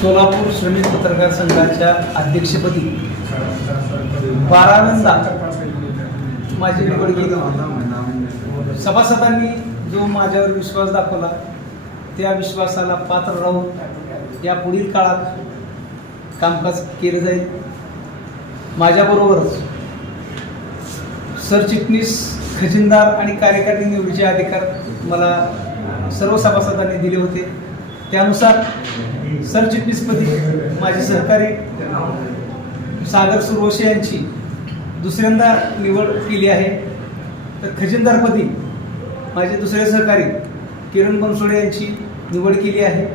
सोलापूर श्रमिक पत्रकार संघाच्या अध्यक्षपदी बाराव्यांदा माझी निवड केली सभासदांनी जो माझ्यावर विश्वास दाखवला त्या विश्वासाला पात्र राहून या पुढील काळात कामकाज केलं जाईल. माझ्याबरोबरच सरचिटणीस खजिनदार आणि कार्यकारी निवडीचे अधिकार मला सर्व सभासदांनी दिले होते. त्यानुसार सरचिटणीसपदी माझे सहकारी सागर सुरवशी यांची दुसऱ्यांदा निवड केली आहे. तर खजिनदारपदी माझे दुसरे सहकारी किरण बनसोडे यांची निवड केली आहे.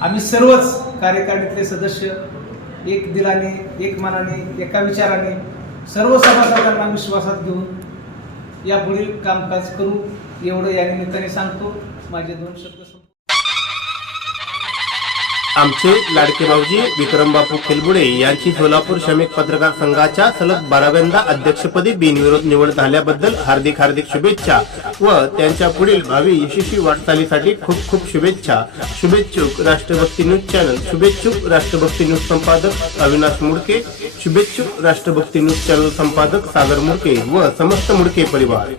आम्ही सर्वच कार्यकारिणीतले सदस्य एक दिलाने एक मनाने एका विचाराने सर्व सभासदांना विश्वासात घेऊन यापुढील कामकाज करू. एवढं या निमित्ताने सांगतो. माझे दोन शब्द आमचे लाडके भाऊजी विक्रमबापू खेलबुडे यांची सोलापूर श्रमिक पत्रकार संघाच्या सलग बाराव्यांदा अध्यक्षपदी बिनविरोध निवड झाल्याबद्दल हार्दिक हार्दिक शुभेच्छा व त्यांच्या पुढील भावी यशस्वी वाटचालीसाठी खूप खूप शुभेच्छा. शुभेच्छुक राष्ट्रभक्ती न्यूज चॅनल. शुभेच्छुक राष्ट्रभक्ती न्यूज संपादक अविनाश मुडके. शुभेच्छुक राष्ट्रभक्ती न्यूज चॅनल संपादक सागर मुडके व समस्त मुडके परिवार.